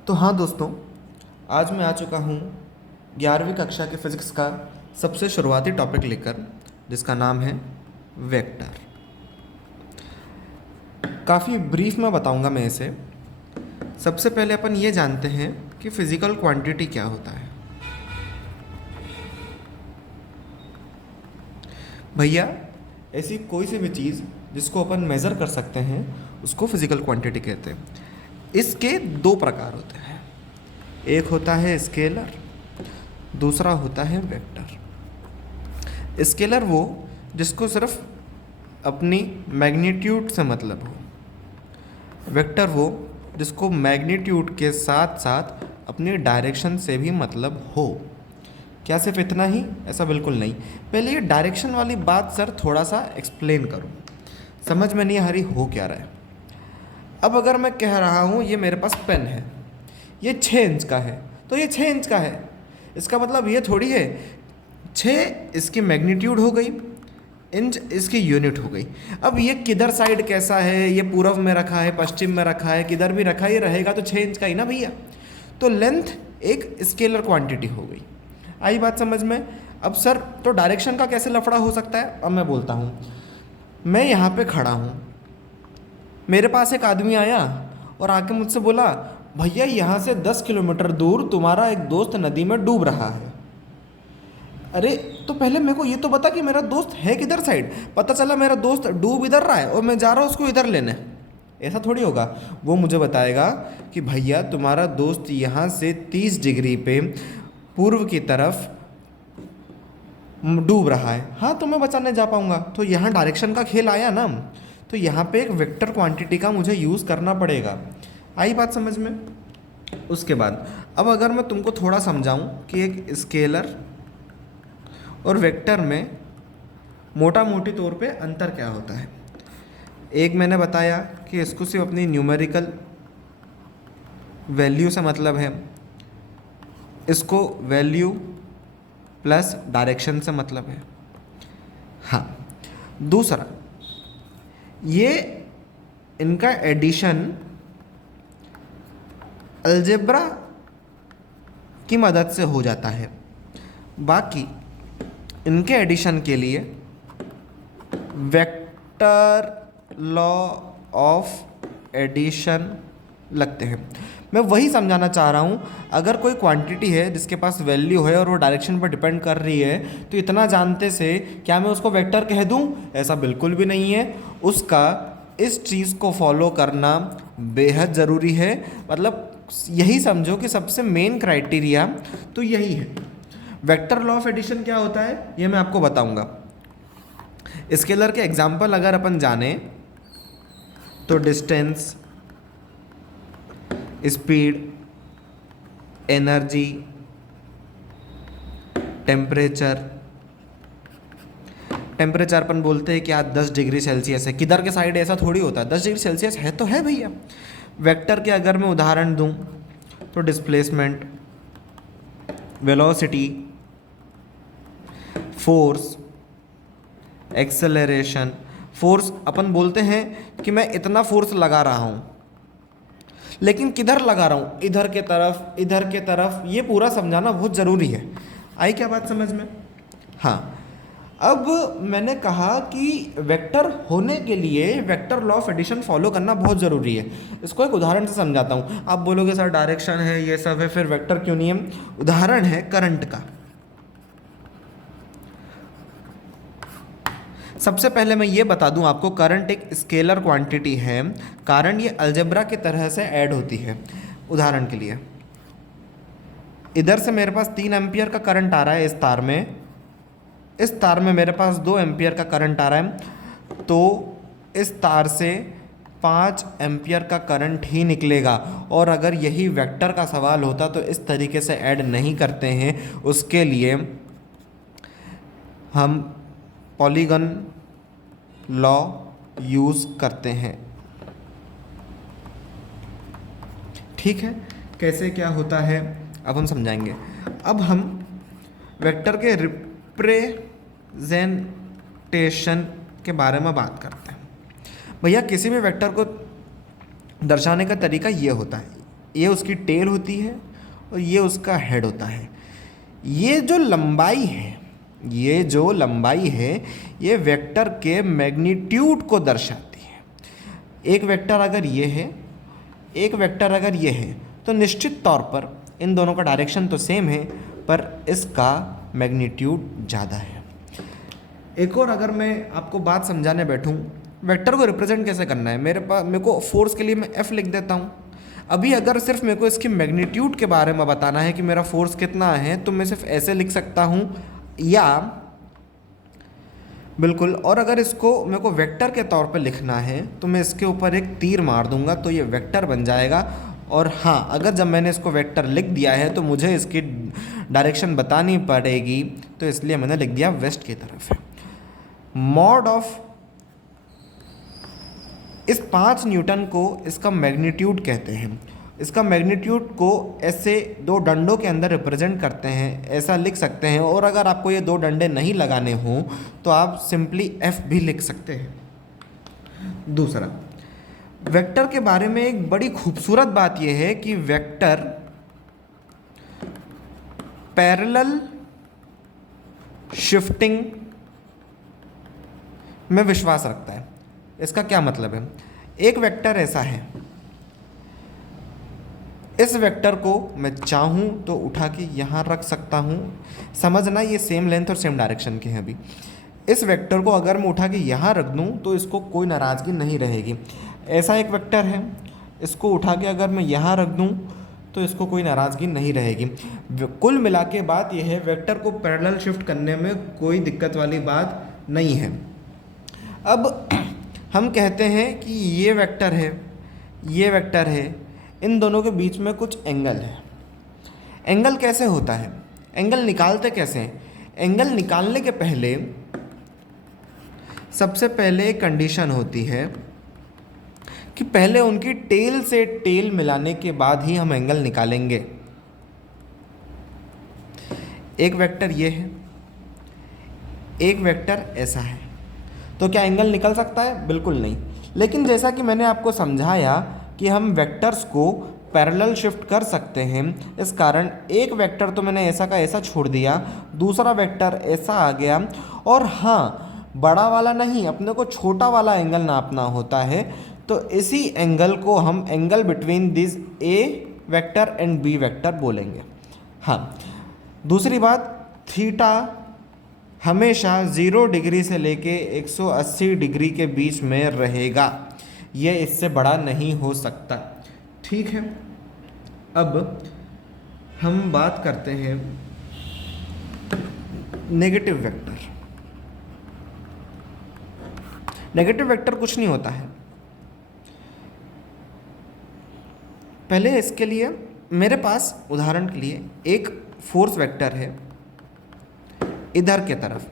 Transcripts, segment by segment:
तो हाँ दोस्तों, आज मैं आ चुका हूँ 11वीं कक्षा के फिज़िक्स का सबसे शुरुआती टॉपिक लेकर, जिसका नाम है वेक्टर। काफ़ी ब्रीफ में बताऊँगा मैं इसे। सबसे पहले अपन ये जानते हैं कि फिज़िकल क्वांटिटी क्या होता है। भैया, ऐसी कोई सी भी चीज़ जिसको अपन मेज़र कर सकते हैं उसको फिज़िकल क्वांटिटी कहते हैं। इसके दो प्रकार होते हैं, एक होता है स्केलर, दूसरा होता है वेक्टर। स्केलर वो जिसको सिर्फ अपनी मैग्नीट्यूड से मतलब हो, वेक्टर वो जिसको मैग्नीट्यूड के साथ साथ अपनी डायरेक्शन से भी मतलब हो। क्या सिर्फ इतना ही? ऐसा बिल्कुल नहीं। पहले ये डायरेक्शन वाली बात सर थोड़ा सा एक्सप्लेन करूँ, समझ में नहीं आ रही हो क्या रहा है। अब अगर मैं कह रहा हूँ ये मेरे पास पेन है, ये 6 इंच का है, तो ये 6 इंच का है, इसका मतलब ये थोड़ी है 6 इसकी मैग्नीट्यूड हो गई, इंच इसकी यूनिट हो गई। अब ये किधर साइड कैसा है, ये पूर्व में रखा है, पश्चिम में रखा है, किधर भी रखा है, ये रहेगा तो 6 इंच का ही ना भैया। तो लेंथ एक स्केलर क्वांटिटी हो गई। आई बात समझ में? अब सर तो डायरेक्शन का कैसे लफड़ा हो सकता है? अब मैं बोलता हूँ। मैं यहाँ पे खड़ा हूँ, मेरे पास एक आदमी आया और आके मुझसे बोला, भैया यहाँ से 10 किलोमीटर दूर तुम्हारा एक दोस्त नदी में डूब रहा है। अरे तो पहले मेरे को ये तो बता कि मेरा दोस्त है किधर साइड। पता चला मेरा दोस्त डूब इधर रहा है और मैं जा रहा हूँ उसको इधर लेने। ऐसा थोड़ी होगा। वो मुझे बताएगा कि भैया तुम्हारा दोस्त यहाँ से 30 डिग्री पे पूर्व की तरफ डूब रहा है। हाँ, तो मैं बचाने जा पाऊँगा। तो यहाँ डायरेक्शन का खेल आया ना। तो यहाँ पे एक वेक्टर क्वांटिटी का मुझे यूज़ करना पड़ेगा। आई बात समझ में? उसके बाद अब अगर मैं तुमको थोड़ा समझाऊं कि एक स्केलर और वेक्टर में मोटा मोटी तौर पे अंतर क्या होता है। एक मैंने बताया कि इसको सिर्फ अपनी न्यूमेरिकल वैल्यू से मतलब है, इसको वैल्यू प्लस डायरेक्शन से मतलब है। हाँ, दूसरा ये इनका एडिशन अलजेब्रा की मदद से हो जाता है। बाकी इनके एडिशन के लिए वेक्टर लॉ ऑफ एडिशन लगते हैं। मैं वही समझाना चाह रहा हूँ। अगर कोई क्वांटिटी है जिसके पास वैल्यू है और वो डायरेक्शन पर डिपेंड कर रही है, तो इतना जानते से क्या मैं उसको वेक्टर कह दूँ? ऐसा बिल्कुल भी नहीं है। उसका इस चीज़ को फॉलो करना बेहद ज़रूरी है। मतलब यही समझो कि सबसे मेन क्राइटेरिया तो यही है। वेक्टर लॉ ऑफ एडिशन क्या होता है ये मैं आपको बताऊंगा। स्केलर के एग्जांपल अगर अपन जाने तो distance, speed, energy, temperature. Temperature अपन बोलते हैं कि आज 10 डिग्री सेल्सियस है, किधर के साइड ऐसा थोड़ी होता है। 10 डिग्री सेल्सियस है तो है भैया। वेक्टर के अगर मैं उदाहरण दूं तो displacement, velocity, force, acceleration. Force अपन बोलते हैं कि मैं इतना फोर्स लगा रहा हूँ, लेकिन किधर लगा रहा हूँ? इधर के तरफ, इधर के तरफ। ये पूरा समझाना बहुत ज़रूरी है। आई क्या बात समझ में? हाँ, अब मैंने कहा कि वेक्टर होने के लिए vector law of addition follow करना बहुत ज़रूरी है। इसको एक उदाहरण से समझाता हूँ। आप बोलोगे सर डायरेक्शन है, ये सब है, फिर वेक्टर क्यों नहीं है? उदाहरण है करंट का। सबसे पहले मैं ये बता दूं आपको, करंट एक स्केलर क्वांटिटी है। कारण ये अलजेब्रा की तरह से ऐड होती है। उदाहरण के लिए इधर से मेरे पास 3 एम्पियर का करंट आ रहा है इस तार में, इस तार में मेरे पास 2 एम्पियर का करंट आ रहा है, तो इस तार से 5 एम्पियर का करंट ही निकलेगा। और अगर यही वेक्टर का सवाल होता तो इस तरीके से ऐड नहीं करते हैं। उसके लिए हम पॉलीगन लॉ यूज़ करते हैं। ठीक है, कैसे क्या होता है अब हम समझाएंगे। अब हम वेक्टर के रिप्रेजेंटेशन के बारे में बात करते हैं। भैया किसी भी वेक्टर को दर्शाने का तरीका ये होता है। ये उसकी टेल होती है और ये उसका हेड होता है। ये जो लंबाई है, ये जो लंबाई है, ये वेक्टर के मैग्नीट्यूड को दर्शाती है। एक वेक्टर अगर ये है, एक वेक्टर अगर ये है, तो निश्चित तौर पर इन दोनों का डायरेक्शन तो सेम है, पर इसका मैग्नीट्यूड ज़्यादा है। एक और अगर मैं आपको बात समझाने बैठूं, वेक्टर को रिप्रेजेंट कैसे करना है, मेरे को फोर्स के लिए मैं F लिख देता हूं। अभी अगर सिर्फ मेरे को इसकी मैग्नीट्यूड के बारे में बताना है कि मेरा फोर्स कितना है, तो मैं सिर्फ ऐसे लिख सकता हूं, या बिल्कुल, और अगर इसको मेरे को वेक्टर के तौर पे लिखना है तो मैं इसके ऊपर एक तीर मार दूंगा तो ये वेक्टर बन जाएगा। और हाँ, अगर जब मैंने इसको वेक्टर लिख दिया है तो मुझे इसकी डायरेक्शन बतानी पड़ेगी, तो इसलिए मैंने लिख दिया वेस्ट की तरफ है। मॉड ऑफ इस 5 न्यूटन को इसका मैग्नीट्यूड कहते हैं। इसका मैग्नीट्यूड को ऐसे 2 डंडों के अंदर रिप्रेजेंट करते हैं, ऐसा लिख सकते हैं। और अगर आपको ये 2 डंडे नहीं लगाने हों तो आप सिंपली F भी लिख सकते हैं। दूसरा, वेक्टर के बारे में एक बड़ी खूबसूरत बात यह है कि वेक्टर पैरेलल शिफ्टिंग में विश्वास रखता है। इसका क्या मतलब है? एक वेक्टर ऐसा है, इस वेक्टर को मैं चाहूँ तो उठा के यहाँ रख सकता हूँ। समझना, ये सेम लेंथ और सेम डायरेक्शन के हैं। अभी इस वेक्टर को अगर मैं उठा के यहाँ रख दूँ तो इसको कोई नाराज़गी नहीं रहेगी। ऐसा एक वेक्टर है, इसको उठा के अगर मैं यहाँ रख दूँ तो इसको कोई नाराज़गी नहीं रहेगी। कुल मिला के बात यह है, वेक्टर को पैरेलल शिफ्ट करने में कोई दिक्कत वाली बात नहीं है। अब हम कहते हैं कि ये वेक्टर है, ये वेक्टर है, इन दोनों के बीच में कुछ एंगल है। एंगल कैसे होता है? एंगल निकालते कैसे हैं? एंगल निकालने के पहले सबसे पहले एक कंडीशन होती है कि पहले उनकी टेल से टेल मिलाने के बाद ही हम एंगल निकालेंगे। एक वेक्टर ये है, एक वेक्टर ऐसा है, तो क्या एंगल निकल सकता है? बिल्कुल नहीं। लेकिन जैसा कि मैंने आपको समझाया कि हम वेक्टर्स को पैरेलल शिफ्ट कर सकते हैं, इस कारण एक वेक्टर तो मैंने ऐसा का ऐसा छोड़ दिया, दूसरा वेक्टर ऐसा आ गया। और हाँ, बड़ा वाला नहीं, अपने को छोटा वाला एंगल नापना होता है, तो इसी एंगल को हम angle between this A vector and B vector बोलेंगे। हाँ, दूसरी बात, थीटा हमेशा 0 डिग्री से लेके 180 डिग्री के बीच में रहेगा, ये इससे बड़ा नहीं हो सकता। ठीक है, अब हम बात करते हैं नेगेटिव वेक्टर। नेगेटिव वेक्टर कुछ नहीं होता है। पहले इसके लिए मेरे पास उदाहरण के लिए एक फोर्स वेक्टर है इधर के तरफ।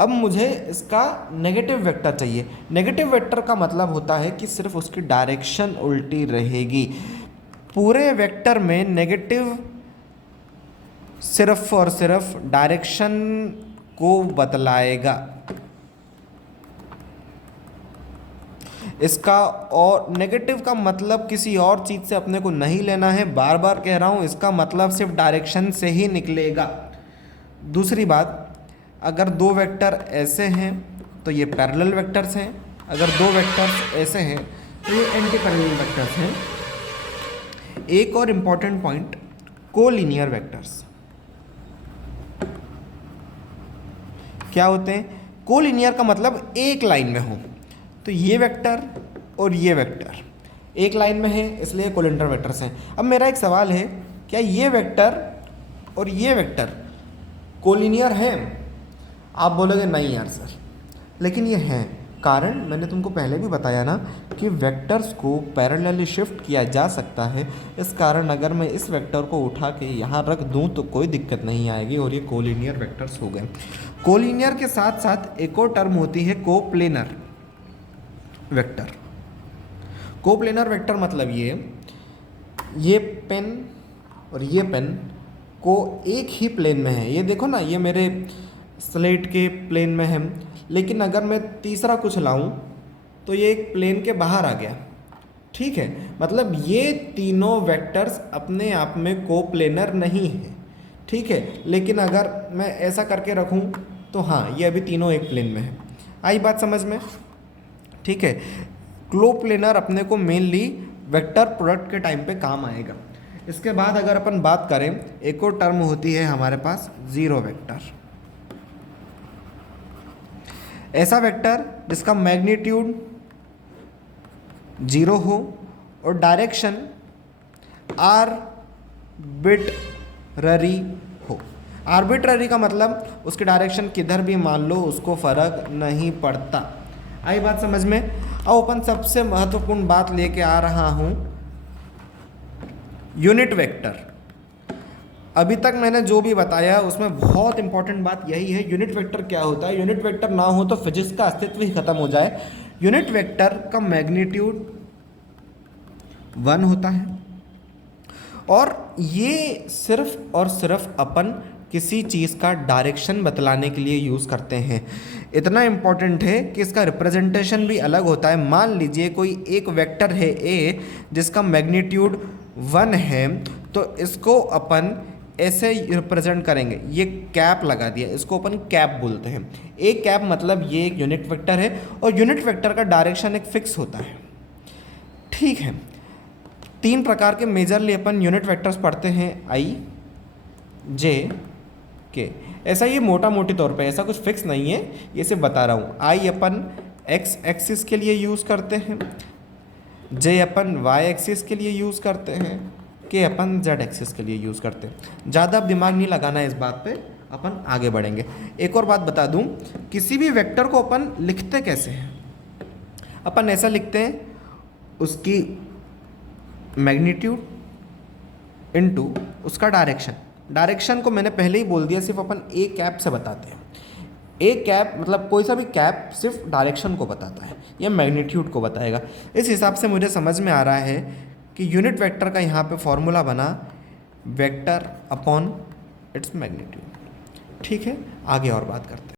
अब मुझे इसका नेगेटिव वेक्टर चाहिए। नेगेटिव वेक्टर का मतलब होता है कि सिर्फ उसकी डायरेक्शन उल्टी रहेगी। पूरे वेक्टर में नेगेटिव सिर्फ और सिर्फ डायरेक्शन को बतलाएगा। इसका और नेगेटिव का मतलब किसी और चीज़ से अपने को नहीं लेना है, बार बार कह रहा हूँ, इसका मतलब सिर्फ डायरेक्शन से ही निकलेगा। दूसरी बात, अगर 2 वेक्टर ऐसे हैं तो ये पैरेलल वेक्टर्स हैं, अगर 2 वेक्टर्स ऐसे हैं तो ये एंटी पैरेलल वेक्टर्स हैं। एक और इम्पॉर्टेंट पॉइंट, कोलिनियर वेक्टर्स क्या होते हैं? कोलिनियर का मतलब एक लाइन में हो। तो ये वेक्टर और ये वेक्टर एक लाइन में है, इसलिए कोलिनियर वेक्टर्स हैं। अब मेरा एक सवाल है, क्या ये वेक्टर और ये वेक्टर कोलिनियर हैं? आप बोलोगे नहीं यार सर, लेकिन ये हैं। कारण मैंने तुमको पहले भी बताया ना कि वेक्टर्स को पैरेलली शिफ्ट किया जा सकता है। इस कारण अगर मैं इस वेक्टर को उठा के यहाँ रख दूँ तो कोई दिक्कत नहीं आएगी, और ये कोलिनियर वेक्टर्स हो गए। कोलिनियर के साथ साथ एक और टर्म होती है कोप्लेनर वेक्टर। कोप्लेनर वेक्टर मतलब ये पेन और ये पेन को एक ही प्लेन में है। ये देखो ना, ये मेरे स्लेट के प्लेन में है, लेकिन अगर मैं तीसरा कुछ लाऊं तो ये एक प्लेन के बाहर आ गया। ठीक है, मतलब ये तीनों वेक्टर्स अपने आप में कोप्लेनर नहीं है। ठीक है, लेकिन अगर मैं ऐसा करके रखूं तो हाँ, ये अभी तीनों एक प्लेन में है। आई बात समझ में? ठीक है, कोप्लेनर अपने को मेनली वेक्टर प्रोडक्ट के टाइम पे काम आएगा। इसके बाद अगर अपन बात करें, एक और टर्म होती है हमारे पास जीरो वेक्टर। ऐसा वेक्टर जिसका मैग्नीट्यूड जीरो हो और डायरेक्शन आर्बिट्ररी हो। आर्बिट्ररी का मतलब उसकी डायरेक्शन किधर भी मान लो उसको फर्क नहीं पड़ता। आई बात समझ में? अब अपन सबसे महत्वपूर्ण बात लेके आ रहा हूं, यूनिट वेक्टर। अभी तक मैंने जो भी बताया उसमें बहुत इंपॉर्टेंट बात यही है, यूनिट वेक्टर क्या होता है। यूनिट वेक्टर ना हो तो फिजिक्स का अस्तित्व ही खत्म हो जाए। यूनिट वेक्टर का मैग्नीट्यूड 1 होता है और ये सिर्फ और सिर्फ अपन किसी चीज़ का डायरेक्शन बतलाने के लिए यूज़ करते हैं। इतना इम्पॉर्टेंट है कि इसका रिप्रेजेंटेशन भी अलग होता है। मान लीजिए कोई एक वेक्टर है ए जिसका मैग्नीट्यूड 1 है, तो इसको अपन ऐसे रिप्रेजेंट करेंगे। ये कैप लगा दिया, इसको अपन कैप बोलते हैं। ए कैप मतलब ये एक यूनिट वेक्टर है और यूनिट वेक्टर का डायरेक्शन एक फिक्स होता है। ठीक है, 3 प्रकार के मेजरली अपन यूनिट वेक्टर्स पढ़ते हैं, आई, जे, के। ऐसा ये मोटा मोटी तौर पे, ऐसा कुछ फिक्स नहीं है, ये सिर्फ बता रहा हूँ। आई अपन एक्स एक्सिस के लिए यूज़ करते हैं, जे अपन वाई एक्सिस के लिए यूज़ करते हैं, के अपन जेड एक्सिस के लिए यूज़ करते हैं। ज़्यादा अब दिमाग नहीं लगाना है इस बात पे, अपन आगे बढ़ेंगे। एक और बात बता दूं, किसी भी वेक्टर को अपन लिखते कैसे हैं? अपन ऐसा लिखते हैं, उसकी मैग्नीट्यूड इनटू उसका डायरेक्शन। डायरेक्शन को मैंने पहले ही बोल दिया, सिर्फ अपन ए कैप से बताते हैं। ए कैप मतलब कोई सा भी कैप सिर्फ डायरेक्शन को बताता है या मैग्नीट्यूड को बताएगा। इस हिसाब से मुझे समझ में आ रहा है कि यूनिट वेक्टर का यहाँ पे फॉर्मूला बना वेक्टर अपॉन इट्स मैग्नीट्यूड। ठीक है, आगे और बात करते हैं।